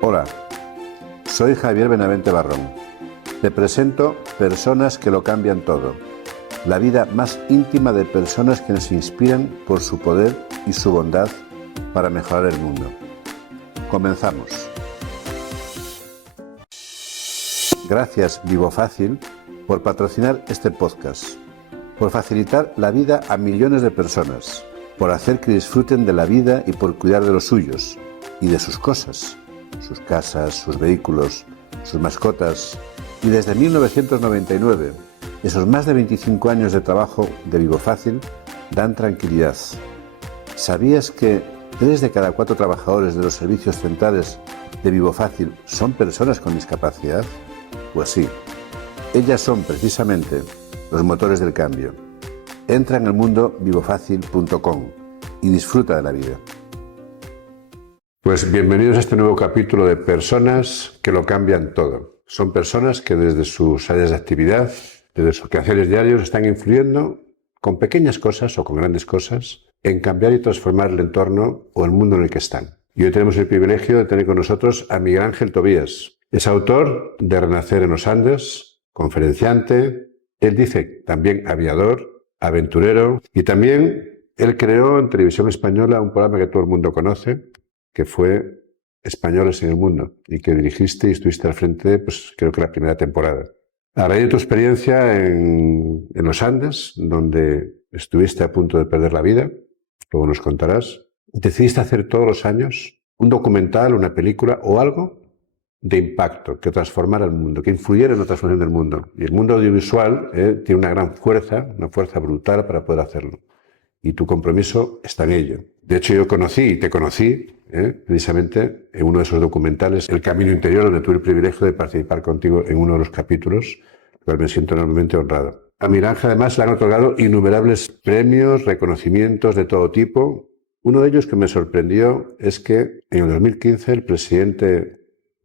Hola, soy Javier Benavente Barrón. Te presento Personas que lo cambian todo. La vida más íntima de personas que nos inspiran por su poder y su bondad para mejorar el mundo. Comenzamos. Gracias Vivo Fácil por patrocinar este podcast, por facilitar la vida a millones de personas, por hacer que disfruten de la vida y por cuidar de los suyos y de sus cosas, sus casas, sus vehículos, sus mascotas. Y desde 1999, esos más de 25 años de trabajo de Vivo Fácil dan tranquilidad. ¿Sabías que 3 de cada 4 trabajadores de los servicios centrales de Vivo Fácil son personas con discapacidad? Pues sí, ellas son precisamente los motores del cambio. Entra en el mundo vivofacil.com y disfruta de la vida. Pues bienvenidos a este nuevo capítulo de Personas que lo cambian todo. Son personas que desde sus áreas de actividad, desde sus quehaceres diarios, están influyendo con pequeñas cosas o con grandes cosas en cambiar y transformar el entorno o el mundo en el que están. Y hoy tenemos el privilegio de tener con nosotros a Miguel Ángel Tobías. Es autor de Renacer en los Andes, conferenciante, él dice también aviador, aventurero, y también él creó en Televisión Española un programa que todo el mundo conoce, que fue Españoles en el Mundo, y que dirigiste y estuviste al frente, pues creo que la primera temporada. A raíz de tu experiencia en los Andes, donde estuviste a punto de perder la vida, luego nos contarás, decidiste hacer todos los años un documental, una película o algo de impacto, que transformara el mundo, que influyera en la transformación del mundo. Y el mundo audiovisual tiene una gran fuerza, una fuerza brutal para poder hacerlo. Y tu compromiso está en ello. De hecho, yo te conocí precisamente en uno de esos documentales, El Camino Interior, donde tuve el privilegio de participar contigo en uno de los capítulos, lo cual me siento enormemente honrado. A Miguel Ángel, además, le han otorgado innumerables premios, reconocimientos de todo tipo. Uno de ellos que me sorprendió es que en el 2015 el presidente de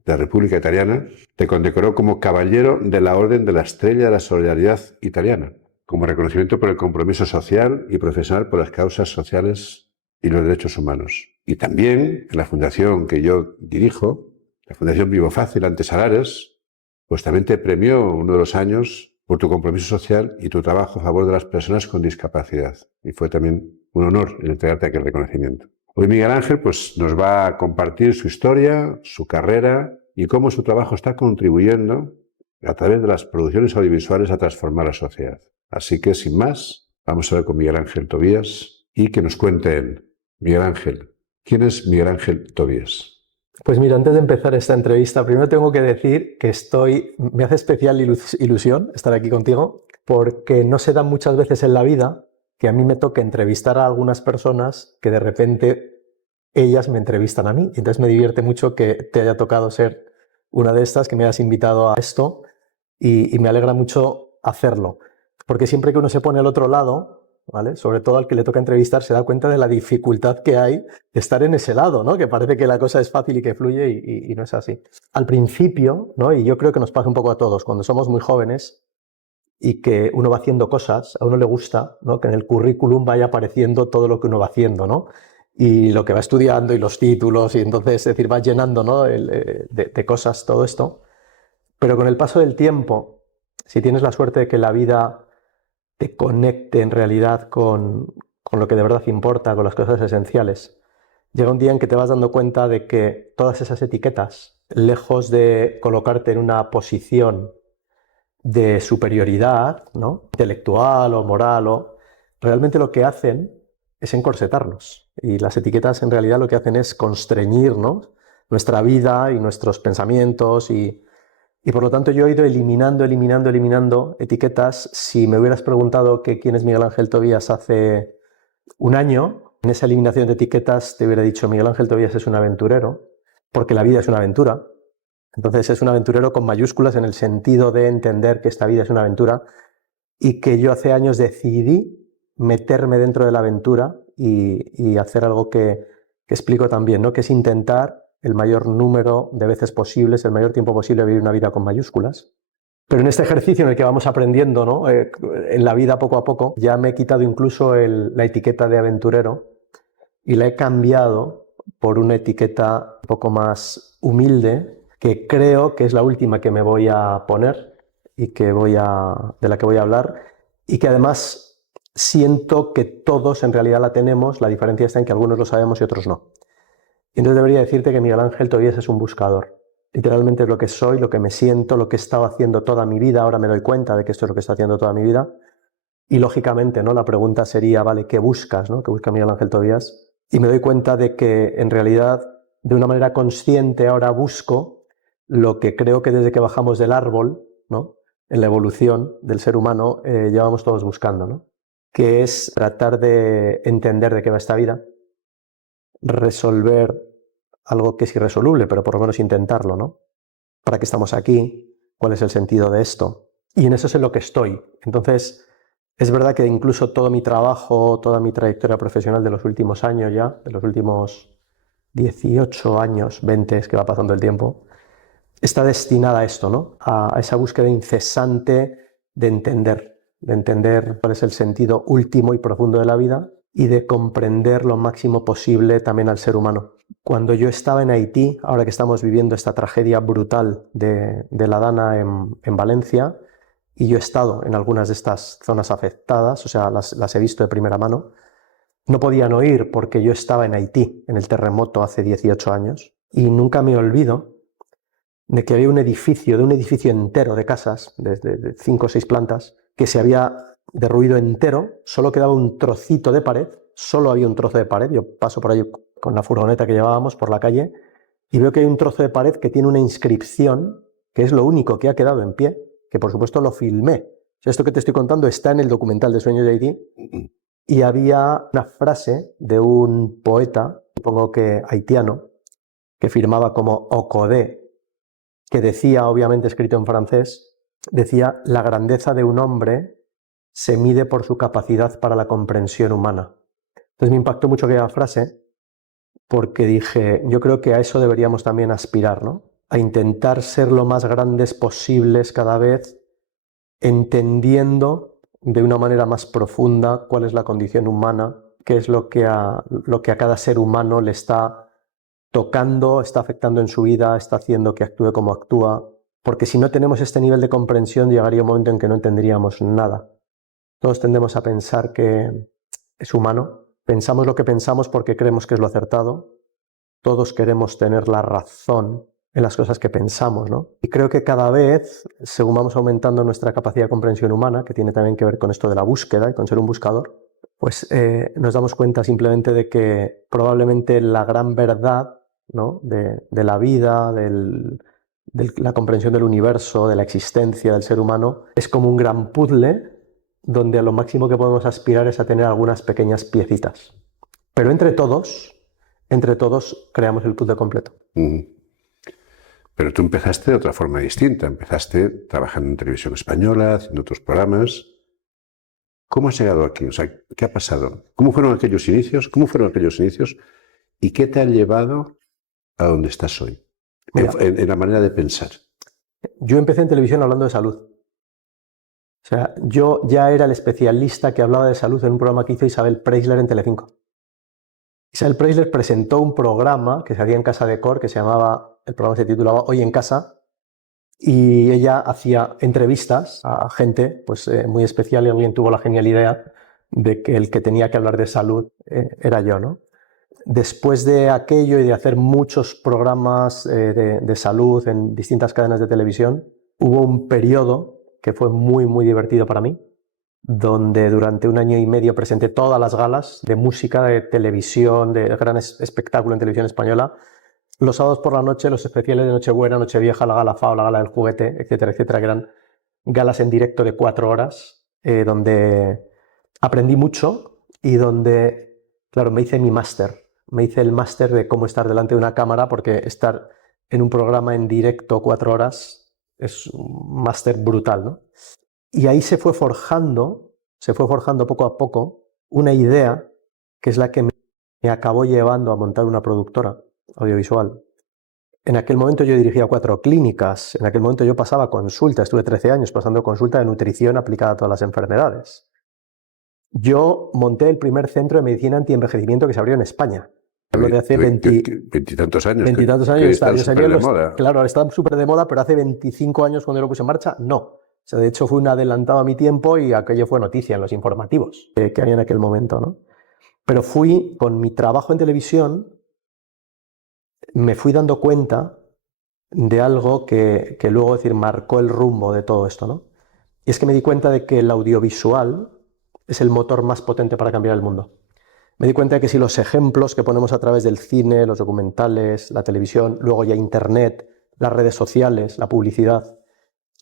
la República Italiana te condecoró como Caballero de la Orden de la Estrella de la Solidaridad Italiana, como reconocimiento por el compromiso social y profesional por las causas sociales y los derechos humanos. Y también en la fundación que yo dirijo, la Fundación Vivo Fácil Antes Alares, pues también te premió uno de los años por tu compromiso social y tu trabajo a favor de las personas con discapacidad. Y fue también un honor el entregarte aquel reconocimiento. Hoy Miguel Ángel pues, nos va a compartir su historia, su carrera y cómo su trabajo está contribuyendo a través de las producciones audiovisuales a transformar la sociedad. Así que, sin más, vamos a ver con Miguel Ángel Tobías y que nos cuente él. Miguel Ángel, ¿quién es Miguel Ángel Tobías? Pues mira, antes de empezar esta entrevista, primero tengo que decir que me hace especial ilusión estar aquí contigo, porque no se da muchas veces en la vida que a mí me toque entrevistar a algunas personas que de repente ellas me entrevistan a mí. Entonces me divierte mucho que te haya tocado ser una de estas, que me hayas invitado a esto, y me alegra mucho hacerlo. Porque siempre que uno se pone al otro lado, ¿vale? Sobre todo al que le toca entrevistar, se da cuenta de la dificultad que hay de estar en ese lado, ¿no? Que parece que la cosa es fácil y que fluye y no es así. Al principio, ¿no? Y yo creo que nos pasa un poco a todos, cuando somos muy jóvenes y que uno va haciendo cosas, a uno le gusta, ¿no? Que en el currículum vaya apareciendo todo lo que uno va haciendo, ¿no? Y lo que va estudiando y los títulos, y entonces, es decir, va llenando, ¿no? de cosas todo esto. Pero con el paso del tiempo, si tienes la suerte de que la vida te conecte en realidad con lo que de verdad importa, con las cosas esenciales, llega un día en que te vas dando cuenta de que todas esas etiquetas, lejos de colocarte en una posición de superioridad, ¿no? Intelectual o moral, realmente lo que hacen es encorsetarnos. Y las etiquetas en realidad lo que hacen es constreñirnos nuestra vida y nuestros pensamientos y por lo tanto yo he ido eliminando etiquetas. Si me hubieras preguntado quién es Miguel Ángel Tobías hace un año, en esa eliminación de etiquetas te hubiera dicho Miguel Ángel Tobías es un aventurero, porque la vida es una aventura. Entonces es un aventurero con mayúsculas en el sentido de entender que esta vida es una aventura y que yo hace años decidí meterme dentro de la aventura y hacer algo que explico también, ¿no? Que es intentar el mayor número de veces posibles, el mayor tiempo posible, vivir una vida con mayúsculas. Pero en este ejercicio en el que vamos aprendiendo, ¿no? En la vida poco a poco, ya me he quitado incluso la etiqueta de aventurero y la he cambiado por una etiqueta un poco más humilde, que creo que es la última que me voy a poner y de la que voy a hablar, y que además siento que todos en realidad la tenemos, la diferencia está en que algunos lo sabemos y otros no. Y entonces debería decirte que Miguel Ángel Tobías es un buscador. Literalmente es lo que soy, lo que me siento, lo que he estado haciendo toda mi vida. Ahora me doy cuenta de que esto es lo que estoy haciendo toda mi vida. Y lógicamente, ¿no? La pregunta sería, vale, ¿qué buscas, ¿no? ¿Qué busca Miguel Ángel Tobías? Y me doy cuenta de que en realidad, de una manera consciente, ahora busco lo que creo que desde que bajamos del árbol, ¿no? En la evolución del ser humano, llevamos todos buscando, ¿no? Que es tratar de entender de qué va esta vida, resolver algo que es irresoluble, pero por lo menos intentarlo, ¿no? ¿Para qué estamos aquí? ¿Cuál es el sentido de esto? Y en eso es en lo que estoy. Entonces, es verdad que incluso todo mi trabajo, toda mi trayectoria profesional de los últimos años ya, de los últimos 18 años, 20, es que va pasando el tiempo, está destinada a esto, ¿no? A esa búsqueda incesante de entender cuál es el sentido último y profundo de la vida y de comprender lo máximo posible también al ser humano. Cuando yo estaba en Haití, ahora que estamos viviendo esta tragedia brutal de la Dana en Valencia, y yo he estado en algunas de estas zonas afectadas, o sea, las he visto de primera mano, no podían oír porque yo estaba en Haití, en el terremoto hace 18 años, y nunca me olvido de que había un edificio entero de casas, de 5 o 6 plantas, que se había derruido entero, solo quedaba un trocito de pared, solo había un trozo de pared, yo paso por ahí con la furgoneta que llevábamos por la calle, y veo que hay un trozo de pared que tiene una inscripción, que es lo único que ha quedado en pie, que por supuesto lo filmé. O sea, esto que te estoy contando está en el documental de Sueños de Haití, y había una frase de un poeta, supongo que haitiano, que firmaba como Ocodé, que decía, obviamente escrito en francés, decía: la grandeza de un hombre se mide por su capacidad para la comprensión humana. Entonces me impactó mucho aquella frase, porque dije, yo creo que a eso deberíamos también aspirar, ¿no? A intentar ser lo más grandes posibles cada vez, entendiendo de una manera más profunda cuál es la condición humana, qué es lo que a cada ser humano le está tocando, está afectando en su vida, está haciendo que actúe como actúa, porque si no tenemos este nivel de comprensión llegaría un momento en que no entenderíamos nada. Todos tendemos a pensar que es humano, pensamos lo que pensamos porque creemos que es lo acertado, todos queremos tener la razón en las cosas que pensamos, ¿no? Y creo que cada vez, según vamos aumentando nuestra capacidad de comprensión humana, que tiene también que ver con esto de la búsqueda y con ser un buscador, pues nos damos cuenta simplemente de que probablemente la gran verdad, ¿no? de la vida, de la comprensión del universo, de la existencia del ser humano, es como un gran puzzle donde a lo máximo que podemos aspirar es a tener algunas pequeñas piecitas. Pero entre todos creamos el puzzle completo. Pero tú empezaste de otra forma distinta. Empezaste trabajando en televisión española, haciendo otros programas. ¿Cómo has llegado aquí? O sea, ¿qué ha pasado? ¿Cómo fueron aquellos inicios? ¿Y qué te ha llevado a donde estás hoy? Mira, en la manera de pensar. Yo empecé en televisión hablando de salud. O sea, yo ya era el especialista que hablaba de salud en un programa que hizo Isabel Preisler en Telecinco. Isabel Preisler presentó un programa que se hacía en Casa de Cor, que el programa se titulaba Hoy en Casa, y ella hacía entrevistas a gente pues, muy especial, y alguien tuvo la genial idea de que el que tenía que hablar de salud era yo, ¿no? Después de aquello y de hacer muchos programas de salud en distintas cadenas de televisión, hubo un periodo que fue muy, muy divertido para mí, donde durante 1 año y medio presenté todas las galas de música, de televisión, de gran espectáculo en televisión española. Los sábados por la noche, los especiales de Nochebuena, Nochevieja, la gala FAO, la gala del juguete, etcétera, etcétera, que eran galas en directo de 4 horas, donde aprendí mucho y donde, claro, me hice mi máster. Me hice el máster de cómo estar delante de una cámara, porque estar en un programa en directo 4 horas es un máster brutal, ¿no? Y ahí se fue forjando poco a poco una idea que es la que me acabó llevando a montar una productora audiovisual. En aquel momento yo dirigía 4 clínicas, en aquel momento yo pasaba consulta, estuve 13 años pasando consulta de nutrición aplicada a todas las enfermedades. Yo monté el primer centro de medicina antienvejecimiento que se abrió en España. Hablo de hace 20, veintitantos años. Veintitantos años. Que Yo están salía súper de moda. Claro, ahora está súper de moda, pero hace 25 años cuando yo lo puse en marcha, no. O sea, de hecho fue un adelantado a mi tiempo y aquello fue noticia en los informativos que había en aquel momento, ¿no? Pero fui, con mi trabajo en televisión, me fui dando cuenta de algo que luego, es decir, marcó el rumbo de todo esto, ¿no? Y es que me di cuenta de que el audiovisual es el motor más potente para cambiar el mundo. Me di cuenta de que si los ejemplos que ponemos a través del cine, los documentales, la televisión, luego ya Internet, las redes sociales, la publicidad,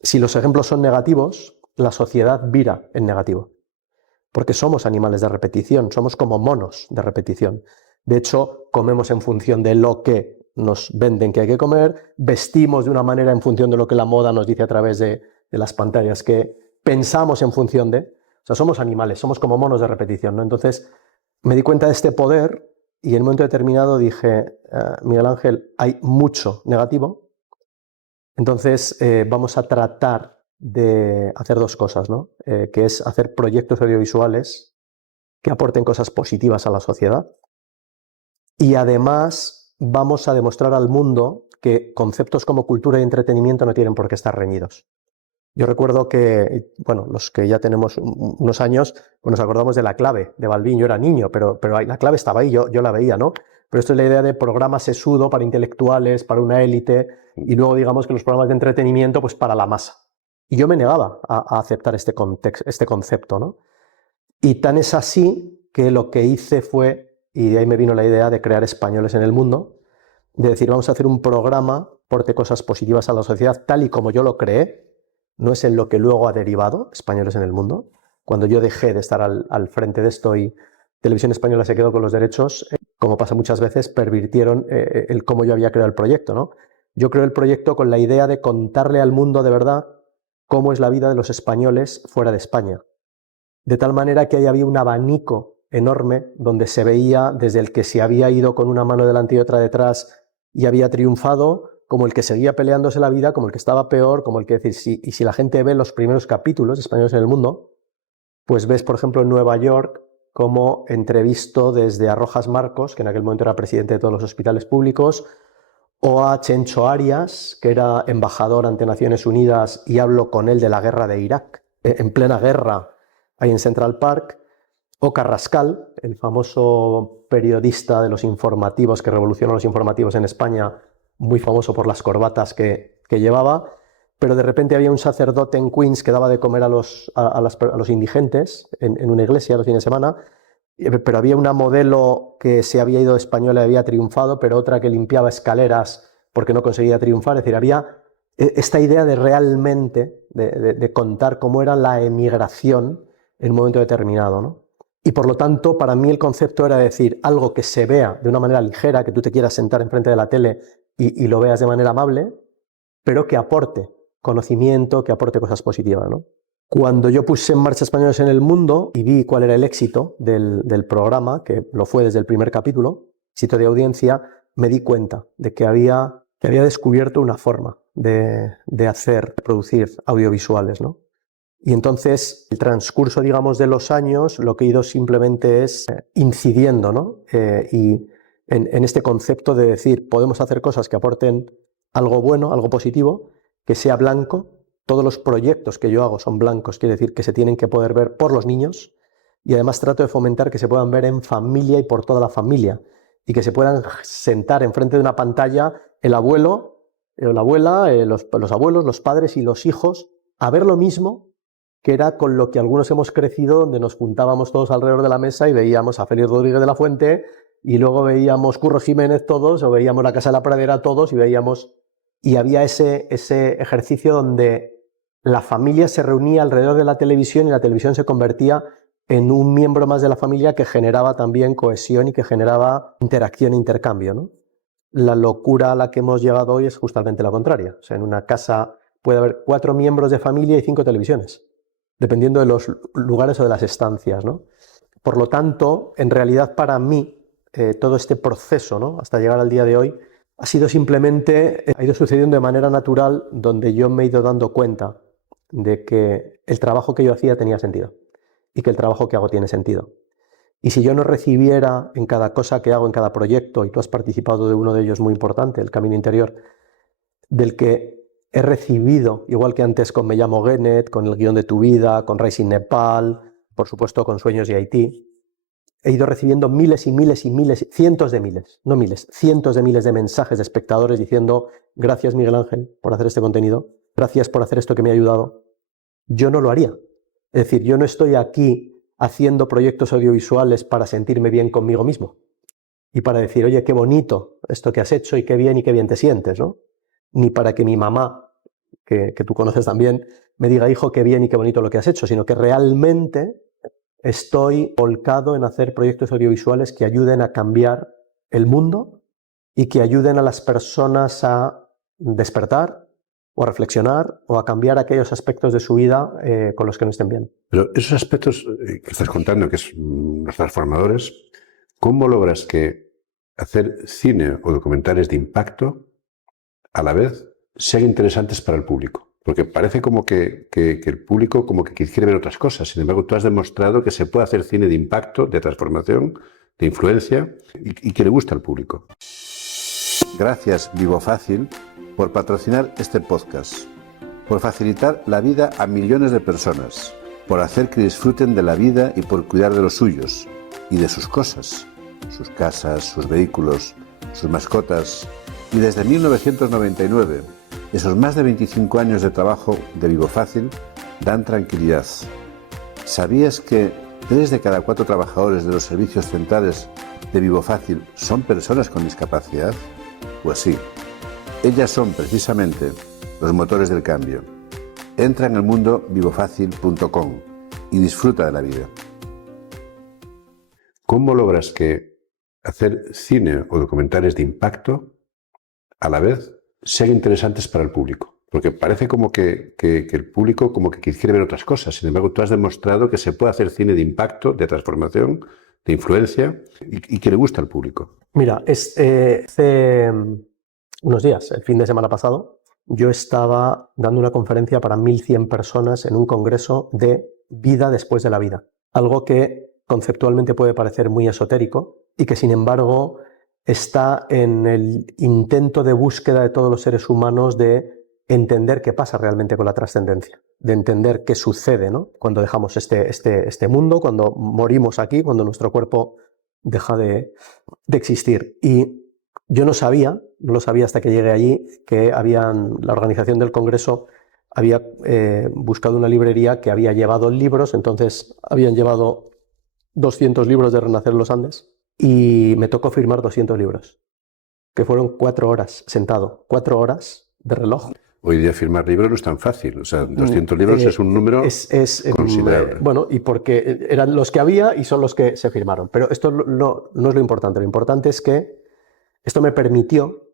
si los ejemplos son negativos, la sociedad vira en negativo. Porque somos animales de repetición, somos como monos de repetición. De hecho, comemos en función de lo que nos venden que hay que comer, vestimos de una manera en función de lo que la moda nos dice a través de las pantallas, que pensamos en función de... O sea, somos animales, somos como monos de repetición, ¿no? Entonces, me di cuenta de este poder y en un momento determinado dije, Miguel Ángel, hay mucho negativo, entonces vamos a tratar de hacer dos cosas, ¿no? Que es hacer proyectos audiovisuales que aporten cosas positivas a la sociedad y además vamos a demostrar al mundo que conceptos como cultura y entretenimiento no tienen por qué estar reñidos. Yo recuerdo que, bueno, los que ya tenemos unos años, pues nos acordamos de La Clave, de Balbín. Yo era niño, pero la clave estaba ahí, yo la veía, ¿no? Pero esto es la idea de programa sesudo para intelectuales, para una élite, y luego digamos que los programas de entretenimiento, pues para la masa. Y yo me negaba a aceptar este concepto, ¿no? Y tan es así que lo que hice fue, y de ahí me vino la idea de crear Españoles en el Mundo, de decir, vamos a hacer un programa, aporte cosas positivas a la sociedad, tal y como yo lo creé, no es en lo que luego ha derivado Españoles en el Mundo. Cuando yo dejé de estar al frente de esto y Televisión Española se quedó con los derechos, como pasa muchas veces, pervirtieron el cómo yo había creado el proyecto, ¿no? Yo creo el proyecto con la idea de contarle al mundo de verdad cómo es la vida de los españoles fuera de España. De tal manera que ahí había un abanico enorme donde se veía desde el que se había ido con una mano delante y otra detrás y había triunfado, como el que seguía peleándose la vida, como el que estaba peor, como el que decir, y si la gente ve los primeros capítulos de Españoles en el Mundo, pues ves, por ejemplo, en Nueva York, como entrevisto desde a Rojas Marcos, que en aquel momento era presidente de todos los hospitales públicos, o a Chencho Arias, que era embajador ante Naciones Unidas, y hablo con él de la guerra de Irak, en plena guerra, ahí en Central Park, o Carrascal, el famoso periodista de los informativos que revolucionó los informativos en España, muy famoso por las corbatas que llevaba, pero de repente había un sacerdote en Queens que daba de comer a los indigentes en una iglesia los fines de semana, pero había una modelo que se había ido española y había triunfado, pero otra que limpiaba escaleras porque no conseguía triunfar. Es decir, había esta idea de realmente, de contar cómo era la emigración en un momento determinado, ¿no? Y por lo tanto, para mí el concepto era decir algo que se vea de una manera ligera, que tú te quieras sentar enfrente de la tele y lo veas de manera amable, pero que aporte conocimiento, que aporte cosas positivas, ¿no? Cuando yo puse en marcha Españoles en el Mundo y vi cuál era el éxito del programa, que lo fue desde el primer capítulo, éxito de audiencia, me di cuenta de que había descubierto una forma de producir audiovisuales, ¿no? Y entonces, el transcurso, digamos, de los años, lo que he ido simplemente es incidiendo, ¿no? Y en este concepto de decir, podemos hacer cosas que aporten algo bueno, algo positivo, que sea blanco. Todos los proyectos que yo hago son blancos, quiere decir que se tienen que poder ver por los niños, y además trato de fomentar que se puedan ver en familia y por toda la familia, y que se puedan sentar enfrente de una pantalla el abuelo, la abuela, los abuelos, los padres y los hijos a ver lo mismo, que era con lo que algunos hemos crecido, donde nos juntábamos todos alrededor de la mesa y veíamos a Félix Rodríguez de la Fuente, y luego veíamos Curro Jiménez todos, o veíamos La Casa de la Pradera todos, y había ese ejercicio donde la familia se reunía alrededor de la televisión y la televisión se convertía en un miembro más de la familia que generaba también cohesión y que generaba interacción e intercambio, ¿no? La locura a la que hemos llegado hoy es justamente la contraria. O sea, en una casa puede haber 4 miembros de familia y 5 televisiones, dependiendo de los lugares o de las estancias, ¿no? Por lo tanto, en realidad para mí, todo este proceso, ¿no?, hasta llegar al día de hoy, ha sido simplemente, ha ido sucediendo de manera natural, donde yo me he ido dando cuenta de que el trabajo que yo hacía tenía sentido y que el trabajo que hago tiene sentido. Y si yo no recibiera en cada cosa que hago, en cada proyecto, y tú has participado de uno de ellos muy importante, el Camino Interior, del que he recibido, igual que antes con Me llamo Genet, con el guión de tu vida, con Rising Nepal, por supuesto con Sueños de Haití, he ido recibiendo miles y miles y miles, cientos de miles, no miles, cientos de miles de mensajes de espectadores diciendo: gracias Miguel Ángel por hacer este contenido, gracias por hacer esto que me ha ayudado. Yo no lo haría. Es decir, yo no estoy aquí haciendo proyectos audiovisuales para sentirme bien conmigo mismo y para decir, oye, qué bonito esto que has hecho y qué bien te sientes, ¿no? Ni para que mi mamá, que tú conoces también, me diga, hijo, qué bien y qué bonito lo que has hecho, sino que realmente estoy volcado en hacer proyectos audiovisuales que ayuden a cambiar el mundo y que ayuden a las personas a despertar o a reflexionar o a cambiar aquellos aspectos de su vida con los que no estén bien. Pero esos aspectos que estás contando, que son los transformadores, ¿cómo logras que hacer cine o documentales de impacto a la vez sean interesantes para el público? Porque parece como que el público como que quiere ver otras cosas. Sin embargo, tú has demostrado que se puede hacer cine de impacto, de transformación, de influencia y que le gusta al público. Gracias, Vivo Fácil, por patrocinar este podcast, por facilitar la vida a millones de personas, por hacer que disfruten de la vida y por cuidar de los suyos y de sus cosas, sus casas, sus vehículos, sus mascotas. Y desde 1999, esos más de 25 años de trabajo de Vivo Fácil dan tranquilidad. ¿Sabías que 3 de cada 4 trabajadores de los servicios centrales de Vivo Fácil son personas con discapacidad? Pues sí, ellas son precisamente los motores del cambio. Entra en el mundo vivofacil.com y disfruta de la vida. ¿Cómo logras que hacer cine o documentales de impacto a la vez sean interesantes para el público? Porque parece como que el público como que quiere ver otras cosas. Sin embargo, tú has demostrado que se puede hacer cine de impacto, de transformación, de influencia y que le gusta al público. Mira, hace unos días, el fin de semana pasado, yo estaba dando una conferencia para 1.100 personas en un congreso de vida después de la vida. Algo que conceptualmente puede parecer muy esotérico y que, sin embargo, está en el intento de búsqueda de todos los seres humanos de entender qué pasa realmente con la trascendencia, de entender qué sucede, ¿no? Cuando dejamos este mundo, cuando morimos aquí, cuando nuestro cuerpo deja de existir. Y yo no lo sabía hasta que llegué allí, que la organización del congreso había buscado una librería que había llevado libros, entonces habían llevado 200 libros de Renacer en los Andes y me tocó firmar 200 libros, que fueron 4 horas sentado, 4 horas de reloj. Hoy día firmar libros no es tan fácil. O sea, 200 libros es un número considerable. Bueno, y porque eran los que había y son los que se firmaron. Pero esto no es lo importante. Lo importante es que esto me permitió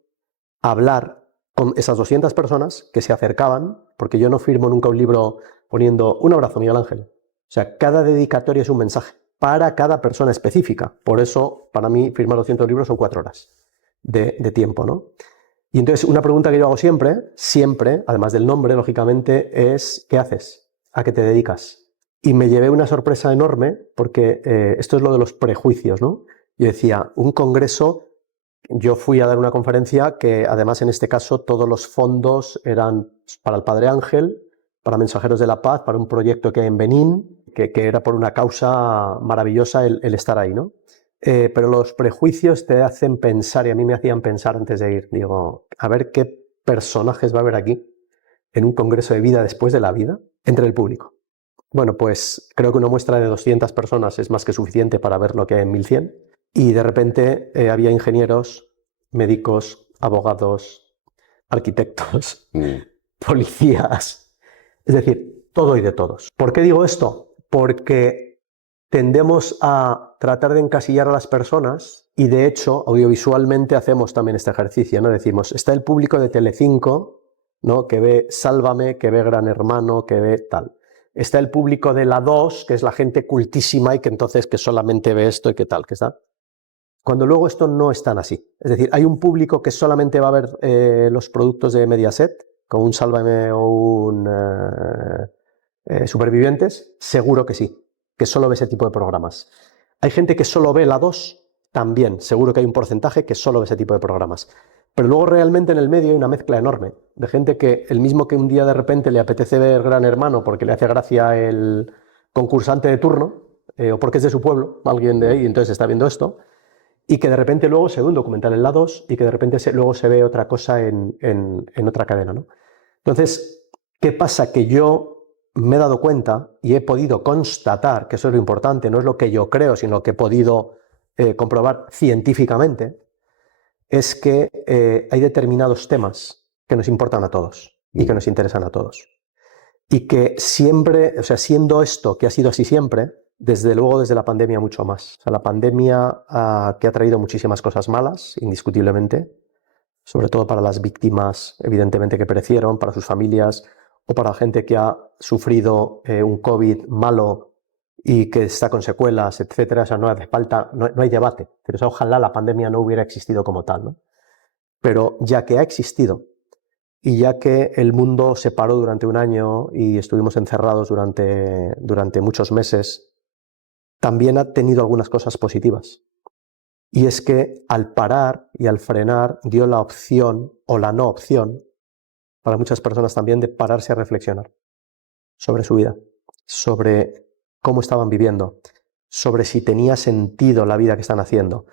hablar con esas 200 personas que se acercaban, porque yo no firmo nunca un libro poniendo un abrazo, Miguel Ángel. O sea, cada dedicatoria es un mensaje para cada persona específica. Por eso, para mí, firmar 200 libros son 4 horas de tiempo, ¿no? Y entonces una pregunta que yo hago siempre, además del nombre, lógicamente, es ¿qué haces? ¿A qué te dedicas? Y me llevé una sorpresa enorme porque esto es lo de los prejuicios, ¿no? Yo decía, un congreso, yo fui a dar una conferencia que además en este caso todos los fondos eran para el Padre Ángel, para Mensajeros de la Paz, para un proyecto que hay en Benín, que era por una causa maravillosa el estar ahí, ¿no? Pero los prejuicios te hacen pensar, y a mí me hacían pensar antes de ir. Digo, a ver qué personajes va a haber aquí en un congreso de vida después de la vida entre el público. Bueno, pues creo que una muestra de 200 personas es más que suficiente para ver lo que hay en 1.100. Y de repente había ingenieros, médicos, abogados, arquitectos, policías. Es decir, todo y de todos. ¿Por qué digo esto? Porque tendemos a tratar de encasillar a las personas y de hecho audiovisualmente hacemos también este ejercicio, ¿no? Decimos, está el público de Telecinco, ¿no? Que ve Sálvame, que ve Gran Hermano, que ve tal. Está el público de la 2, que es la gente cultísima y que entonces que solamente ve esto y que tal, que está. Cuando luego esto no es tan así. Es decir, hay un público que solamente va a ver los productos de Mediaset, como un Sálvame o un Supervivientes, seguro que sí, que solo ve ese tipo de programas. Hay gente que solo ve la 2, también, seguro que hay un porcentaje que solo ve ese tipo de programas. Pero luego realmente en el medio hay una mezcla enorme de gente que el mismo que un día de repente le apetece ver Gran Hermano porque le hace gracia el concursante de turno, o porque es de su pueblo, alguien de ahí, y entonces está viendo esto, y que de repente luego se ve un documental en la 2 y que de repente luego se ve otra cosa en otra cadena, ¿no? Entonces, ¿qué pasa? Que yo me he dado cuenta y he podido constatar, que eso es lo importante, no es lo que yo creo, sino lo que he podido comprobar científicamente, es que hay determinados temas que nos importan a todos y que nos interesan a todos. Y que siempre, o sea, siendo esto que ha sido así siempre, desde luego desde la pandemia mucho más. O sea, la pandemia que ha traído muchísimas cosas malas, indiscutiblemente, sobre todo para las víctimas, evidentemente, que perecieron, para sus familias, o para la gente que ha sufrido un COVID malo y que está con secuelas, etcétera. O sea, no hace falta, no hay debate. Pero, o sea, ojalá la pandemia no hubiera existido como tal, ¿no? Pero ya que ha existido y ya que el mundo se paró durante un año y estuvimos encerrados durante muchos meses, también ha tenido algunas cosas positivas. Y es que al parar y al frenar dio la opción o la no opción para muchas personas también de pararse a reflexionar sobre su vida, sobre cómo estaban viviendo, sobre si tenía sentido la vida que están haciendo.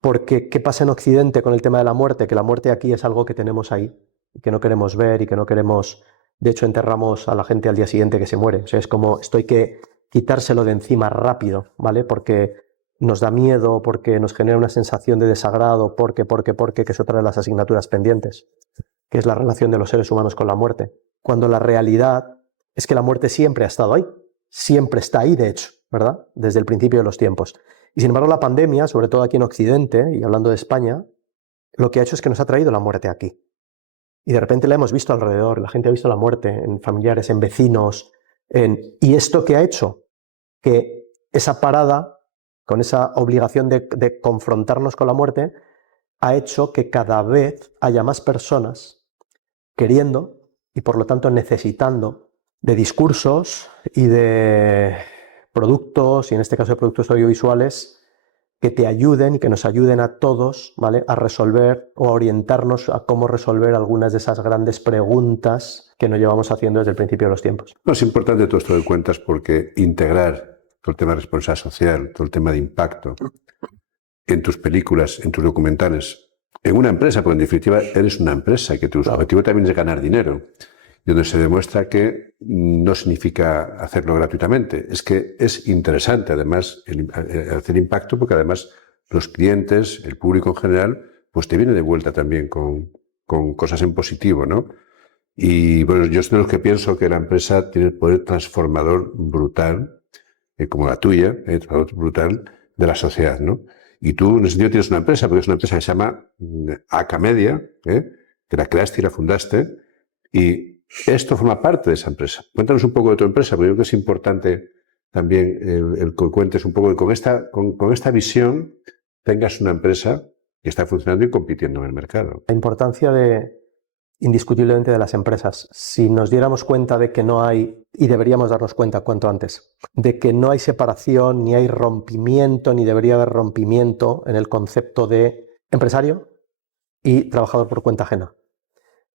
Porque, ¿qué pasa en Occidente con el tema de la muerte? Que la muerte aquí es algo que tenemos ahí, y que no queremos ver y que no queremos... De hecho, enterramos a la gente al día siguiente que se muere. O sea, es como, esto hay que quitárselo de encima rápido, ¿vale? Porque nos da miedo, porque nos genera una sensación de desagrado, porque, que es otra de las asignaturas pendientes, que es la relación de los seres humanos con la muerte. Cuando la realidad es que la muerte siempre ha estado ahí, siempre está ahí, de hecho, ¿verdad? Desde el principio de los tiempos. Y sin embargo la pandemia, sobre todo aquí en Occidente, y hablando de España, lo que ha hecho es que nos ha traído la muerte aquí. Y de repente la hemos visto alrededor, la gente ha visto la muerte en familiares, en vecinos, y esto que ha hecho que esa parada, con esa obligación de confrontarnos con la muerte, ha hecho que cada vez haya más personas queriendo y por lo tanto necesitando de discursos y de productos, y en este caso de productos audiovisuales, que te ayuden y que nos ayuden a todos, ¿vale?, a resolver o a orientarnos a cómo resolver algunas de esas grandes preguntas que nos llevamos haciendo desde el principio de los tiempos. No, es importante todo esto de cuentas porque integrar todo el tema de responsabilidad social, todo el tema de impacto en tus películas, en tus documentales, en una empresa, porque en definitiva eres una empresa y que tu objetivo también es ganar dinero, y donde se demuestra que no significa hacerlo gratuitamente, es que es interesante además hacer impacto porque además los clientes, el público en general, pues te viene de vuelta también con cosas en positivo, ¿no? Y bueno, yo soy de los que pienso que la empresa tiene el poder transformador brutal, como la tuya, brutal, de la sociedad, ¿no? Y tú, en ese sentido, tienes una empresa, porque es una empresa que se llama AK Media, que la creaste y la fundaste, y esto forma parte de esa empresa. Cuéntanos un poco de tu empresa, porque yo creo que es importante también el que cuentes un poco, que con esta visión tengas una empresa que está funcionando y compitiendo en el mercado. La importancia indiscutiblemente de las empresas. Si nos diéramos cuenta de que no hay, y deberíamos darnos cuenta cuanto antes, de que no hay separación, ni hay rompimiento, ni debería haber rompimiento en el concepto de empresario y trabajador por cuenta ajena.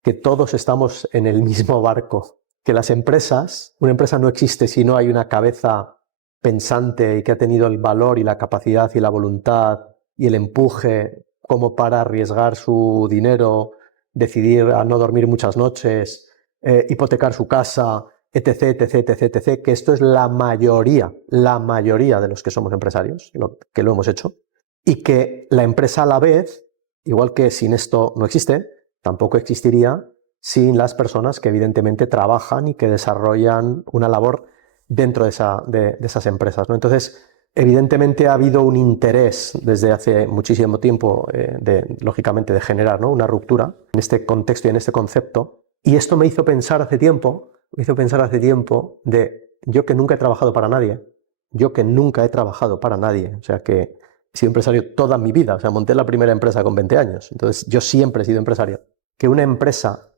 Que todos estamos en el mismo barco. Que las empresas, una empresa no existe si no hay una cabeza pensante y que ha tenido el valor y la capacidad y la voluntad y el empuje como para arriesgar su dinero, decidir a no dormir muchas noches, hipotecar su casa, etc, etc, etc, etc, que esto es la mayoría de los que somos empresarios, que lo hemos hecho, y que la empresa a la vez, igual que sin esto no existe, tampoco existiría sin las personas que evidentemente trabajan y que desarrollan una labor dentro de esas empresas, ¿no? Entonces, evidentemente ha habido un interés desde hace muchísimo tiempo, lógicamente, de generar, ¿no?, una ruptura en este contexto y en este concepto. Y esto me hizo pensar hace tiempo de yo que nunca he trabajado para nadie, o sea que he sido empresario toda mi vida, o sea, monté la primera empresa con 20 años, entonces yo siempre he sido empresario. Que una empresa,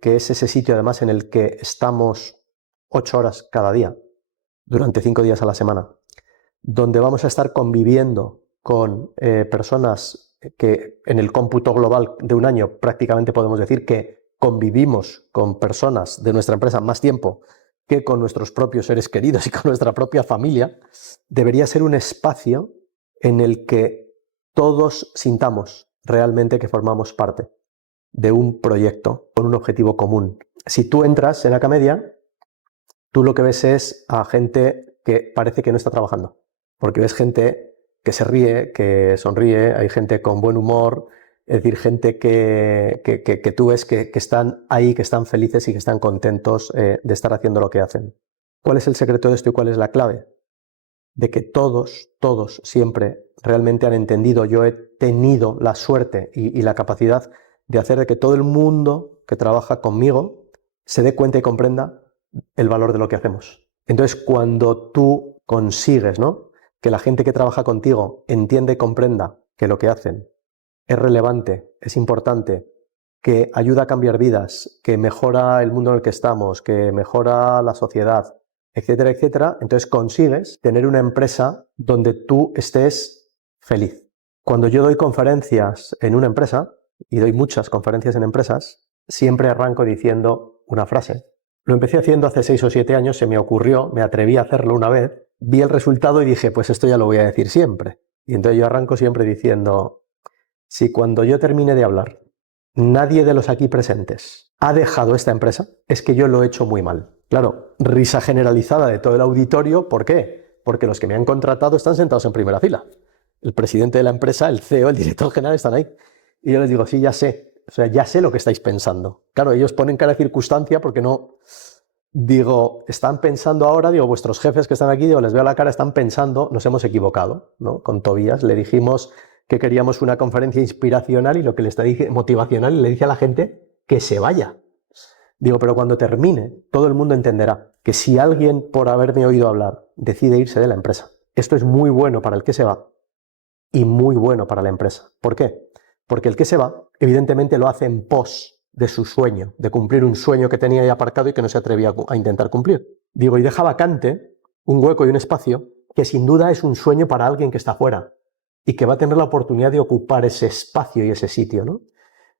que es ese sitio además en el que estamos 8 horas cada día, durante 5 días a la semana, donde vamos a estar conviviendo con personas que en el cómputo global de un año prácticamente podemos decir que convivimos con personas de nuestra empresa más tiempo que con nuestros propios seres queridos y con nuestra propia familia, debería ser un espacio en el que todos sintamos realmente que formamos parte de un proyecto con un objetivo común. Si tú entras en Acamedia, tú lo que ves es a gente que parece que no está trabajando, porque ves gente que se ríe, que sonríe, hay gente con buen humor, es decir, gente que tú ves que están ahí, que están felices y que están contentos de estar haciendo lo que hacen. ¿Cuál es el secreto de esto y cuál es la clave? De que todos siempre realmente han entendido. Yo he tenido la suerte y la capacidad de hacer de que todo el mundo que trabaja conmigo se dé cuenta y comprenda el valor de lo que hacemos. Entonces, cuando tú consigues, ¿no?, que la gente que trabaja contigo entienda y comprenda que lo que hacen es relevante, es importante, que ayuda a cambiar vidas, que mejora el mundo en el que estamos, que mejora la sociedad, etcétera, etcétera, entonces consigues tener una empresa donde tú estés feliz. Cuando yo doy conferencias en una empresa, y doy muchas conferencias en empresas, siempre arranco diciendo una frase. Lo empecé haciendo hace 6 o 7 años, se me ocurrió, me atreví a hacerlo una vez, vi el resultado y dije, pues esto ya lo voy a decir siempre. Y entonces yo arranco siempre diciendo, si cuando yo termine de hablar, nadie de los aquí presentes ha dejado esta empresa, es que yo lo he hecho muy mal. Claro, risa generalizada de todo el auditorio. ¿Por qué? Porque los que me han contratado están sentados en primera fila. El presidente de la empresa, el CEO, el director general están ahí. Y yo les digo, sí, ya sé. O sea, ya sé lo que estáis pensando. Claro, ellos ponen cara de circunstancia porque no... Digo, están pensando ahora, digo, vuestros jefes que están aquí, digo, les veo la cara, están pensando, nos hemos equivocado, ¿no? Con Tobías le dijimos que queríamos una conferencia inspiracional y lo que le está diciendo, motivacional, y le dice a la gente que se vaya. Digo, pero cuando termine, todo el mundo entenderá que si alguien, por haberme oído hablar, decide irse de la empresa, esto es muy bueno para el que se va y muy bueno para la empresa. ¿Por qué? Porque el que se va, evidentemente lo hace en pos de su sueño, de cumplir un sueño que tenía ahí aparcado y que no se atrevía a intentar cumplir. Digo, y deja vacante un hueco y un espacio que sin duda es un sueño para alguien que está fuera y que va a tener la oportunidad de ocupar ese espacio y ese sitio, ¿no?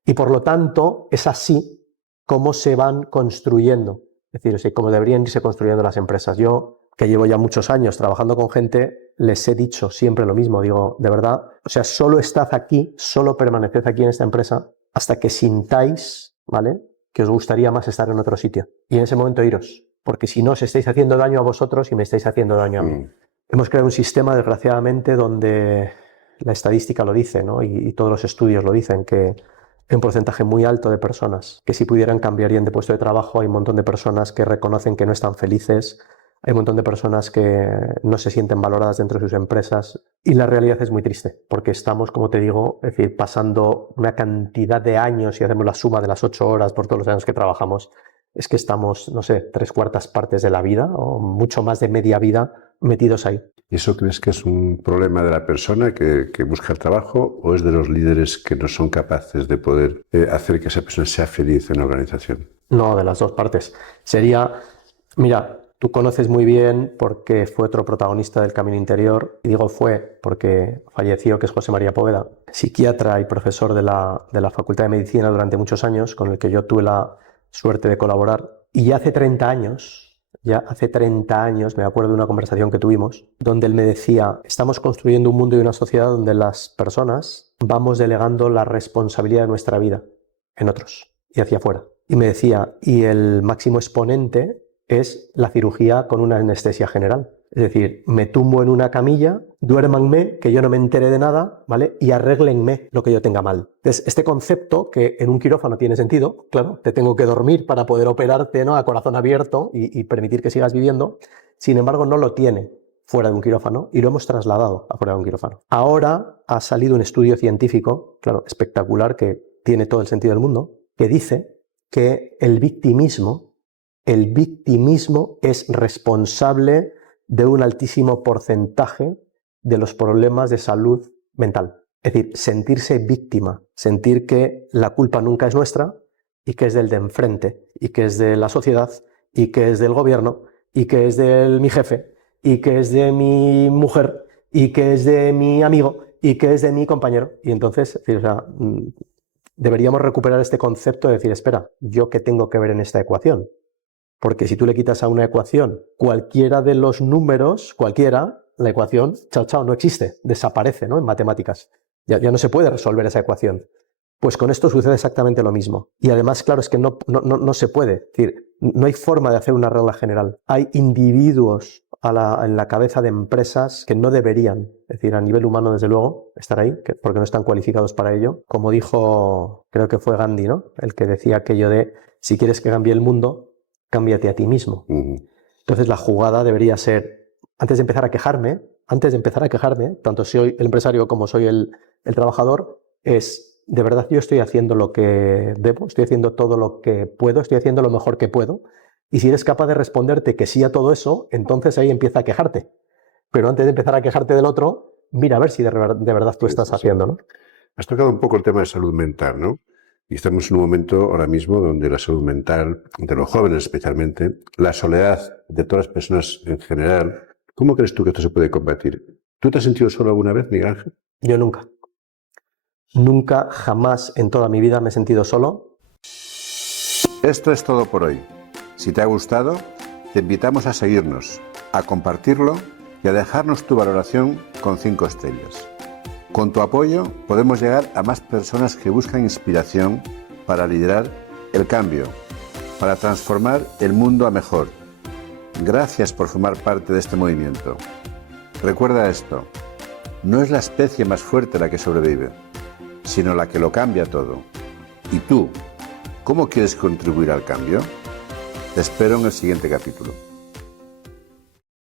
Y por lo tanto, es así como se van construyendo, es decir, como deberían irse construyendo las empresas. Yo, que llevo ya muchos años trabajando con gente, les he dicho siempre lo mismo, digo, de verdad, o sea, solo estad aquí, solo permaneced aquí en esta empresa hasta que sintáis, ¿vale?, que os gustaría más estar en otro sitio. Y en ese momento iros, porque si no, os estáis haciendo daño a vosotros y me estáis haciendo daño a mí. Hemos creado un sistema, desgraciadamente, donde la estadística lo dice, ¿no?, y todos los estudios lo dicen, que hay un porcentaje muy alto de personas que si pudieran cambiarían de puesto de trabajo. Hay un montón de personas que reconocen que no están felices. Hay un montón de personas que no se sienten valoradas dentro de sus empresas y la realidad es muy triste porque estamos, como te digo, es decir, pasando una cantidad de años y hacemos la suma de las 8 horas por todos los años que trabajamos, es que estamos, no sé, 3/4 partes de la vida o mucho más de media vida metidos ahí. ¿Y eso crees que es un problema de la persona que busca el trabajo o es de los líderes que no son capaces de poder hacer que esa persona sea feliz en la organización? No, de las dos partes. Sería, mira, tú conoces muy bien porque fue otro protagonista del Camino Interior, y digo fue porque falleció, que es José María Poveda, psiquiatra y profesor de la Facultad de Medicina durante muchos años, con el que yo tuve la suerte de colaborar. Y ya hace 30 años, me acuerdo de una conversación que tuvimos, donde él me decía, estamos construyendo un mundo y una sociedad donde las personas vamos delegando la responsabilidad de nuestra vida en otros y hacia afuera. Y me decía, y el máximo exponente es la cirugía con una anestesia general. Es decir, me tumbo en una camilla, duérmanme, que yo no me entere de nada, ¿vale? Y arréglenme lo que yo tenga mal. Entonces, este concepto, que en un quirófano tiene sentido, claro, te tengo que dormir para poder operarte, ¿no?, a corazón abierto y permitir que sigas viviendo, sin embargo, no lo tiene fuera de un quirófano y lo hemos trasladado a fuera de un quirófano. Ahora ha salido un estudio científico, claro, espectacular, que tiene todo el sentido del mundo, que dice que el victimismo es responsable de un altísimo porcentaje de los problemas de salud mental. Es decir, sentirse víctima, sentir que la culpa nunca es nuestra y que es del de enfrente y que es de la sociedad y que es del gobierno y que es de mi jefe y qué es de mi mujer, y qué es de mi amigo, y qué es de mi compañero. Y entonces, es decir, o sea, deberíamos recuperar este concepto de decir, espera, ¿yo qué tengo que ver en esta ecuación? Porque si tú le quitas a una ecuación cualquiera de los números, cualquiera, la ecuación, chao, chao, no existe, desaparece, ¿no? En matemáticas. Ya no se puede resolver esa ecuación. Pues con esto sucede exactamente lo mismo. Y además, claro, es que no se puede. Es decir, no hay forma de hacer una regla general. Hay individuos en la cabeza de empresas que no deberían, es decir, a nivel humano, desde luego, estar ahí, porque no están cualificados para ello. Como dijo, creo que fue Gandhi, ¿no? El que decía aquello de, si quieres que cambie el mundo, cámbiate a ti mismo. Entonces la jugada debería ser, antes de empezar a quejarme, tanto soy el empresario como soy el trabajador, es, de verdad yo estoy haciendo lo que debo, estoy haciendo todo lo que puedo, estoy haciendo lo mejor que puedo, y si eres capaz de responderte que sí a todo eso, entonces ahí empieza a quejarte. Pero antes de empezar a quejarte del otro, mira a ver si de verdad tú estás haciendo, ¿no? Has tocado un poco el tema de salud mental, ¿no? Y estamos en un momento ahora mismo donde la salud mental, de los jóvenes especialmente, la soledad de todas las personas en general, ¿cómo crees tú que esto se puede combatir? ¿Tú te has sentido solo alguna vez, Miguel Ángel? Yo nunca. Nunca, jamás en toda mi vida me he sentido solo. Esto es todo por hoy. Si te ha gustado, te invitamos a seguirnos, a compartirlo y a dejarnos tu valoración con 5 estrellas. Con tu apoyo podemos llegar a más personas que buscan inspiración para liderar el cambio, para transformar el mundo a mejor. Gracias por formar parte de este movimiento. Recuerda esto, no es la especie más fuerte la que sobrevive, sino la que lo cambia todo. ¿Y tú, cómo quieres contribuir al cambio? Te espero en el siguiente capítulo.